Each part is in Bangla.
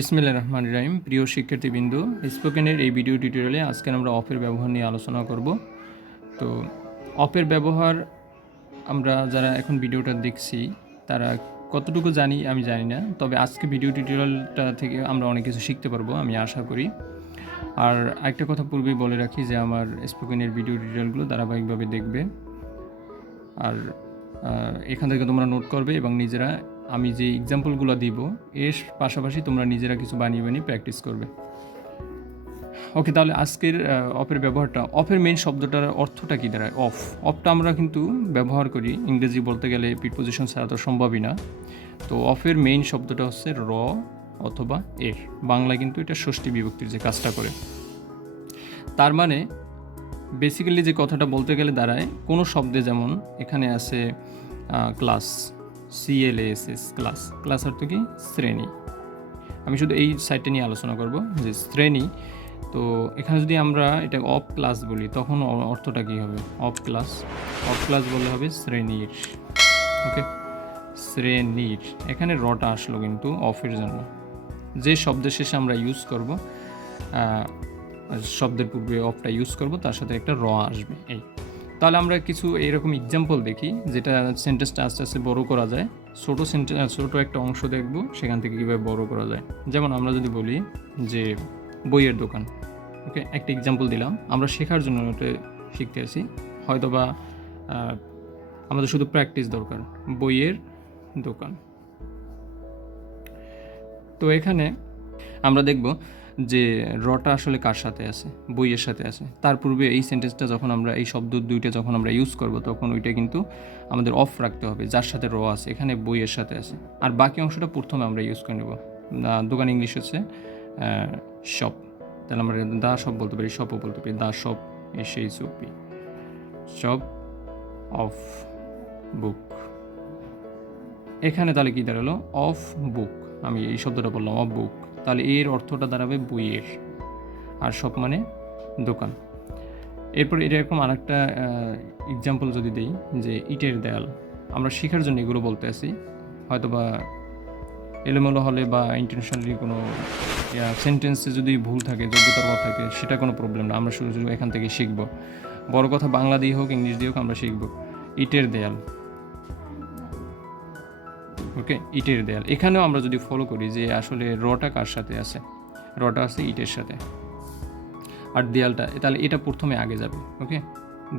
বিসমিল্লাহির রহমানির রহিম। প্রিয় শিক্ষার্থীবৃন্দ, স্পোকেনের এই ভিডিও টিউটোরিয়ালে আজকে আমরা অফের ব্যবহার নিয়ে আলোচনা করব। তো অফের ব্যবহার আমরা যারা এখন ভিডিওটা দেখছি তারা কতটুকু জানি আমি জানি না, তবে আজকে ভিডিও টিউটোরিয়ালটা থেকে আমরা অনেক কিছু শিখতে পারবো আমি আশা করি। আর একটা কথা পূর্বেই বলে রাখি যে আমার স্পোকেনের ভিডিও টিউটোরিয়ালগুলো ধারাবাহিকভাবে দেখবে, আর এখান থেকে তোমরা নোট করবে এবং নিজেরা আমি যে এক্সাম্পলগুলো দিব এর পাশাপাশি তোমরা নিজেরা কিছু বানিয়ে বানিয়ে প্র্যাকটিস করবে। ওকে, তাহলে আজকের অফের ব্যবহারটা, অফের মেইন শব্দটার অর্থটা কী দাঁড়ায়? অফটা আমরা কিন্তু ব্যবহার করি ইংরেজি বলতে গেলে প্রিপোজিশন ছাড়া তো সম্ভবই না। তো অফের মেইন শব্দটা হচ্ছে র অথবা এর। বাংলায় কিন্তু এটা ষষ্ঠী বিভক্তির যে কাজটা করে। তার মানে বেসিক্যালি যে কথাটা বলতে গেলে দাঁড়ায়, কোনো শব্দে যেমন এখানে আছে ক্লাস, CLASS, ক্লাস। ক্লাস অর্থ কি? শ্রেণী। আমি শুধু এই সাইডটা নিয়ে আলোচনা করব যে শ্রেণী। তো এখানে যদি আমরা এটা অফ ক্লাস বলি তখন অর্থটা কী হবে? অফ ক্লাস, অফ ক্লাস বললে হবে শ্রেণীর। ওকে, শ্রেণীর। এখানে রটা আসলো কিন্তু অফের জন্য। যে শব্দের শেষে আমরা ইউজ করব, শব্দের পূর্বে অফটা ইউজ করব, তার সাথে একটা র আসবে। এই তাহলে আমরা কিছু এরকম এক্সাম্পল দেখি যেটা সেন্টেন্সটা আস্তে আস্তে বড় করা যায়। ছোটো একটা অংশ দেখব, সেখান থেকে কীভাবে বড় করা যায়। যেমন আমরা যদি বলি যে বইয়ের দোকান। ওকে, একটা এক্সাম্পল দিলাম, আমরা শেখার জন্য ওটা শিখতে আসি, হয়তো বা আমাদের শুধু প্র্যাকটিস দরকার। বইয়ের দোকান। তো এখানে আমরা দেখব যে রটা আসলে কার সাথে আছে? বইয়ের সাথে আছে। তার পূর্বে এই সেন্টেন্সটা যখন আমরা এই শব্দ দুইটা যখন আমরা ইউজ করব তখন ওইটা কিন্তু আমাদের অফ রাখতে হবে, যার সাথে র আছে। এখানে বইয়ের সাথে আছে, আর বাকি অংশটা প্রথমে আমরা ইউজ করে নেব। দোকান ইংলিশ হচ্ছে শপ, তাহলে আমরা দা শপ বলতে পারি, শপও বলতে পারি। The shop, SHOP, shop of book. এখানে তাহলে কী দাঁড়ালো? Of book. আমি এই শব্দটা বললাম অফ বুক, তাহলে এর অর্থটা দাঁড়াবে বইয়ের, আর শপ মানে দোকান। এরপর এরকম আরেকটা এক্সাম্পল যদি দিই যে ইটের দেয়াল। আমরা শেখার জন্য এগুলো বলতে আসি, হয়তো বা এলোমেলো হলে বা ইন্টেনশনালি কোনো সেন্টেন্সে যদি ভুল থাকে, যোগ্যতার কথা থাকে, সেটা কোনো প্রবলেম না, আমরা শুধু এখান থেকে শিখব। বড় কথা বাংলা দিয়ে হোক ইংলিশ দিয়ে হোক আমরা শিখব। ইটের দেয়াল। ওকে, ইটের দেয়াল। এখানেও আমরা যদি ফলো করি যে আসলে রটা কার সাথে আছে, রটা আছে ইটের সাথে, আর দেয়ালটা, তাহলে এটা প্রথমে আগে যাবে। ওকে,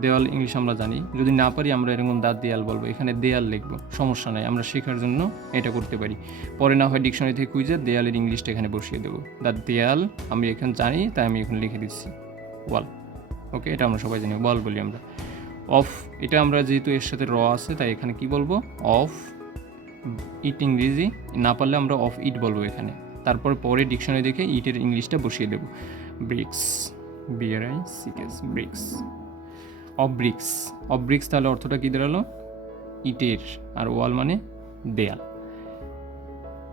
দেওয়াল ইংলিশ আমরা জানি, যদি না পারি আমরা এরকম দাঁত দেয়াল বলবো, এখানে দেয়াল লিখবো, সমস্যা নাই, আমরা শেখার জন্য এটা করতে পারি। পরে না হয় ডিকশনারি থেকে খুঁজে দেয়ালের ইংলিশটা এখানে বসিয়ে দেবো। দাঁত দেয়াল আমি এখানে জানি, তাই আমি এখানে লিখে দিচ্ছি ওয়াল। ওকে, এটা আমরা সবাই জানি, ওয়াল বলি আমরা। অফ, এটা আমরা যেহেতু এর সাথে র আছে তাই এখানে কি বলবো? অফ ইট ইংরেজি, না পারলে আমরা অফ ইট বলবো এখানে। তারপর পরে ডিকশনারি দেখে ইটের ইংলিশটা বসিয়ে দেবো। ব্রিক্স, BRICS, ব্রিক্স। অফ ব্রিক্স, অফ ব্রিক্স, তাহলে অর্থটা কী দাঁড়ালো? ইটের, আর ওয়াল মানে দেয়াল।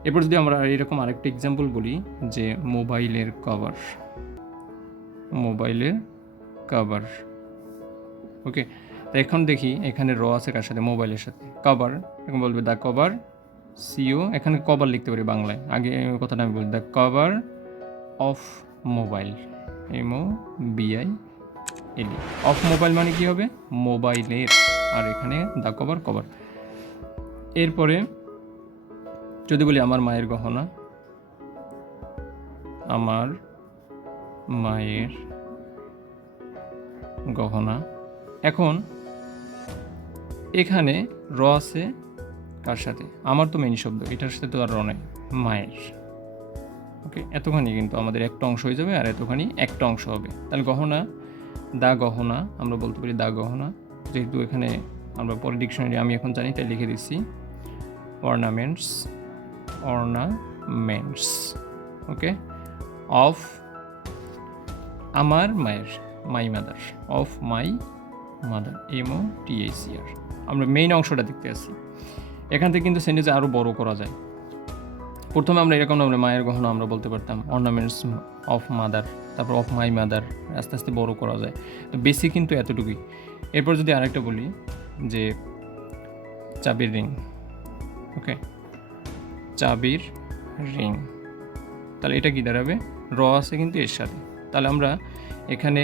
এরপর যদি আমরা এরকম আরেকটা এক্সাম্পল বলি যে মোবাইলের কভার, মোবাইলের কভার। ওকে, তো এখন দেখি এখানে র আছে কার সাথে? মোবাইলের সাথে। কভার, এখন বলবে দ্য কভার, CO, এখানে কভার লিখতে পারি বাংলায়, আগে কথাটা আমি বলি, the cover of mobile, MOBILE। Of mobile মানে কি হবে? মোবাইলের, আর এখানে দা কভার, কভার। এরপরে যদি বলি আমার মায়ের গহনা, আমার মায়ের গহনা। এখন এখানে র আছে কার সাথে? আমার তো মেইন শব্দ, এটার সাথে তো আর র নাই, মায়ের। ওকে, এতখানি কিন্তু আমাদের একটা অংশ হয়ে যাবে, আর এতখানি একটা অংশ হবে। তাহলে গহনা, দা গহনা, আমরা বলতে পারি দা গহনা। যেহেতু এখানে আমরা পরে ডিকশনারি আমি এখন জানি তাই লিখে দিচ্ছি অর্নামেন্টস, অর্নামেন্টস। ওকে, অফ আমার মায়ের, my mother, of my mother, MOTHER। আমরা মেইন অংশটা দেখতে আসছি। এখান থেকে কিন্তু সেন্টেন্স আরও বড় করা যায়। প্রথমে আমরা এরকম আমরা মায়ের গহনা আমরা বলতে পারতাম অর্নামেন্টস অফ মাদার, তারপর অফ মাই মাদার, আস্তে আস্তে বড় করা যায়। তো বেসিক কিন্তু এতটুকুই। এরপর যদি আরেকটা বলি যে চাবির রিং। ওকে, চাবির রিং, তাহলে এটা কি দাঁড়াবে, র আছে কিন্তু এর সাথে। তাহলে আমরা এখানে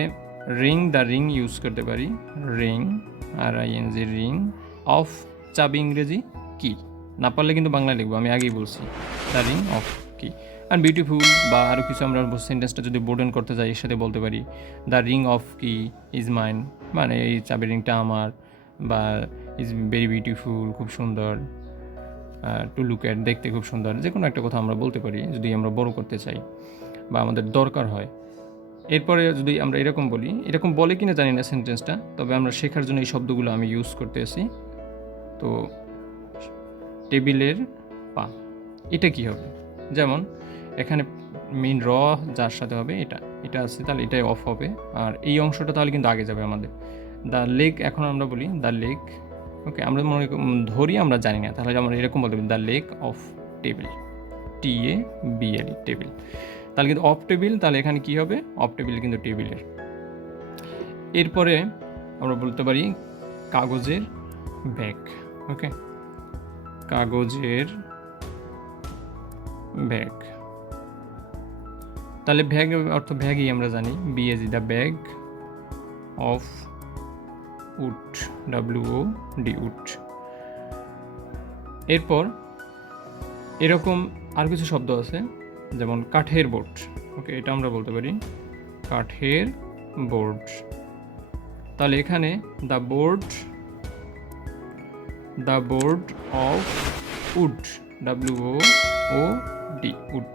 রিং, দ্য রিং ইউজ করতে পারি, রিং RING রিং অফ, চাবি ইংরেজি কি, না পারলে কিন্তু বাংলায় লিখবো, আমি আগেই বলছি, দ্য রিং অফ কি। আর বিউটিফুল বা আরও কিছু আমরা সেন্টেন্সটা যদি বোর্ডেন করতে যাই এর সাথে বলতে পারি দ্য রিং অফ কি ইজ মাইন, মানে এই চাবি রিংটা আমার, বা ইজ ভেরি বিউটিফুল, খুব সুন্দর, টু লুক অ্যাট, দেখতে খুব সুন্দর, যে কোনো একটা কথা আমরা বলতে পারি যদি আমরা বড় করতে চাই বা আমাদের দরকার হয়। এরপরে যদি আমরা এরকম বলি, এরকম বলে কিনা জানি না সেন্টেন্সটা, তবে আমরা শেখার জন্য এই শব্দগুলো আমি ইউজ করতেছি। তো টেবিলের পা, এটা কি হবে, যেমন এখানে মেইন র যার সাথে হবে এটা আছে, তাহলে এটাই অফ হবে, আর এই অংশটা তাহলে কিন্তু আগে যাবে আমাদের। দ্য লেক, এখন আমরা বলি দ্য লেক, ওকে, আমরা মনে ধরি আমরা জানি না, তাহলে আমরা এরকম বলতে পারি the lake of table, TABLE, table. তাহলে কিন্তু অফ টেবিল, তাহলে এখানে কি হবে, অফ টেবিল কিন্তু টেবিলের। এরপরে আমরা বলতে পারি কাগজের ব্যাগ, ওকে, কাগজের ব্যাগ। তাহলে ব্যাগ অর্থ ব্যাগই আমরা জানি, BAG, the bag of wood, WOD, wood. এরপর এরকম আর কিছু শব্দ আছে, যেমন কাঠের বোর্ড, ওকে, এটা আমরা বলতে পারি কাঠের বোর্ড। তাহলে এখানে the board of wood, WOOD, wood,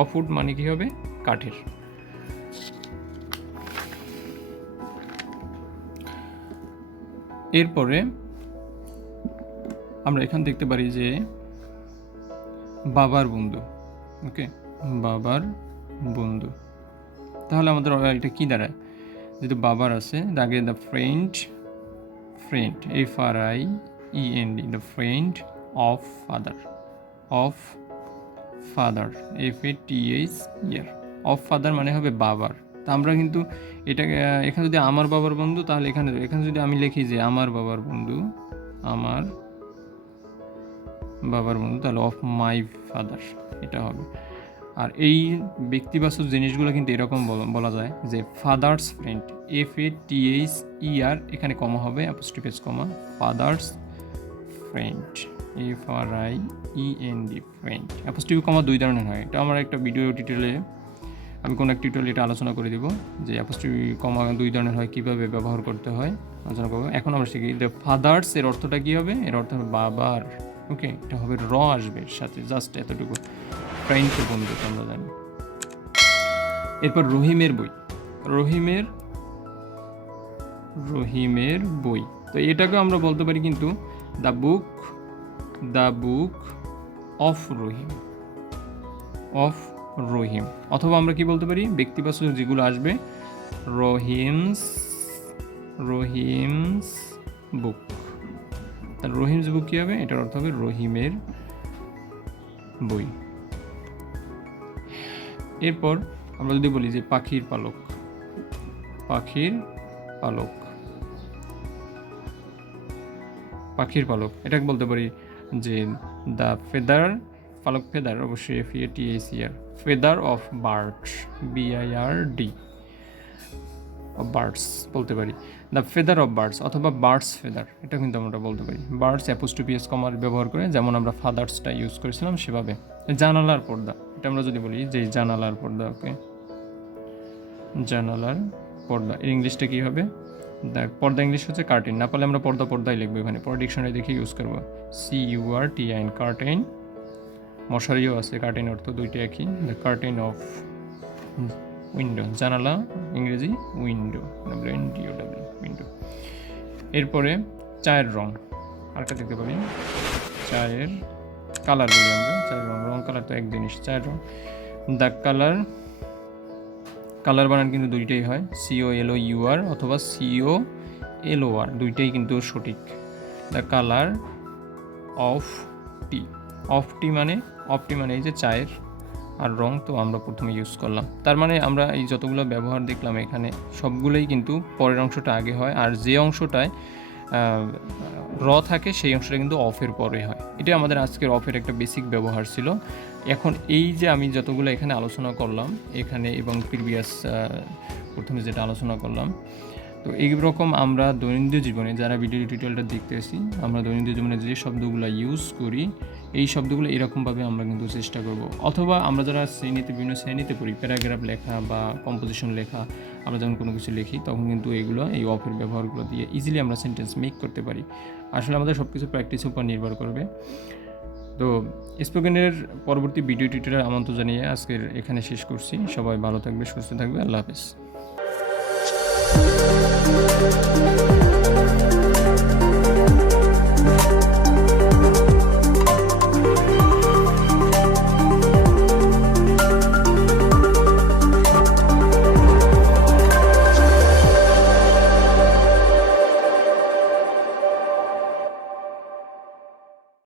of wood মানে কি হবে, কাঠের। এরপরে আমরা এখান দেখতে পারি যে বাবার বন্ধু, ওকে, বাবার বন্ধু। তাহলে আমাদের এটা কি দাঁড়ায়, যেহেতু বাবার আছে আগে the friend, FRIEND, the friend of father, FATHER, of father মানে হবে বাবার। তা আমরা কিন্তু এটা এখানে যদি আমার বাবার বন্ধু, তাহলে এখানে যদি আমি লিখি যে আমার বাবার বন্ধু, তাহলে অফ মাই ফাদার এটা হবে। আর এই ব্যক্তিবাচক জিনিসগুলো কিন্তু এরকম বলা যায় যে ফাদার্স ফ্রেন্ড, FATHER, এখানে কমা হবে, অ্যাপোস্ট্রোফি কমা, ফাদার্স ফ্রেন্ড, FRIEND, ফ্রেন্ড। অ্যাপোস্ট্রোফি কমা দুই ধরনের হয়, এটা আমার একটা ভিডিও টিউটোরিয়ালে, আমি কোনো এক টিউটোরিয়ালে এটা আলোচনা করে দেবো যে অ্যাপোস্ট্রোফি কমা দুই ধরনের হয়, কীভাবে ব্যবহার করতে হয় আলোচনা করবো। এখন আমরা শিখি দ্য ফাদার্স এর অর্থটা কী হবে, এর অর্থ হবে বাবার, ওকে, এটা হবে র আসবে এর সাথে, জাস্ট এতটুকু, ফ্রেন্ড তো বন্ধু আমরা জানি। এরপর রহিমের বই, তো এটাকে আমরা বলতে পারি কিন্তু দ্য বুক অফ রহিম, অথবা আমরা কি বলতে পারি, ব্যক্তিবাচক যেগুলো আসবে, রহিমস বুক, তাহলে রহিমস বুক কী হবে, এটার অর্থ হবে রহিমের বই। এরপর আমরা যদি বলি যে পাখির পালক, এটাকে বলতে পারি যে দ্য ফেদার, পালক ফেদার, অবশ্যই FEATHER, feather of bird, BIRD, birds বলতে পারি, দ্য ফেদার অফ বার্ডস, অথবা বার্ডস ফেদার, এটা কিন্তু আমরা বলতে পারি। বার্ডস অ্যাপোস্ট্রোফি কমার ব্যবহার করে, যেমন আমরা ফাদার্সটা ইউজ করেছিলাম সেভাবে। জানালার পর্দা, এটা আমরা যদি বলি যে জানালার পর্দা, ওকে, জানালার পর্দা, এর ইংলিশটা কী হবে, পর্দা ইংলিশ হচ্ছে কার্টেন, না পারলে আমরা পর্দাই লিখবো, এখানে পরে ডিকশনারি দেখে ইউজ করবো, CURTIN, কার্টেন। মশারিও আছে, কার্টেন অর্থ দুইটা একই, দ্য কার্টেন অফ উইন্ডো, জানালা ইংরেজি উইন্ডো, WINDO, উইন্ডো। এরপরে চায়ের রং, আরেকটা দেখতে পারি, চায়ের কালার বলি আমরা, চায়ের রং কালার তো এক জিনিস, চায়ের রং, দ্য কালার বানান কিন্তু দুইটাই হয়, COLOUR অথবা COLOR, দুইটাই কিন্তু সঠিক। দ্য কালার অফ টি মানে এই যে চায়ের, আর রং তো আমরা প্রথমে ইউজ করলাম। তার মানে আমরা এই যতগুলো ব্যবহার দেখলাম এখানে সবগুলোই কিন্তু পরের অংশটা আগে হয়, আর যে অংশটায় র থাকে সেই অংশটা কিন্তু অফের পরে হয়। এটা আমাদের আজকের অফের একটা বেসিক ব্যবহার ছিল। এখন এই যে আমি যতগুলো এখানে আলোচনা করলাম এখানে এবং প্রিভিয়াস প্রথমে যেটা আলোচনা করলাম, তো এই রকম আমরা দৈনন্দিন জীবনে যারা ভিডিও টিউটোরিয়ালটা দেখতেছি, আমরা দৈনন্দিন জীবনে যে শব্দগুলো ইউজ করি এই শব্দগুলো এরকমভাবে আমরা কিন্তু চেষ্টা করব। অথবা আমরা যারা বিভিন্ন শ্রেণীতে পড়ি, প্যারাগ্রাফ লেখা বা কম্পোজিশন লেখা, আমরা যখন কোনো কিছু লিখি তখন কিন্তু এইগুলো এই অফের ব্যবহারগুলো দিয়ে ইজিলি আমরা সেন্টেন্স মেক করতে পারি। আসলে আমাদের সব কিছু প্র্যাকটিসের উপর নির্ভর করবে। তো স্পোকেনের পরবর্তী ভিডিও টিউটোরিয়াল আমন্ত্রণ জানিয়ে আজকের এখানে শেষ করছি। সবাই ভালো থাকবে, সুস্থ থাকবে। আল্লাহ হাফেজ।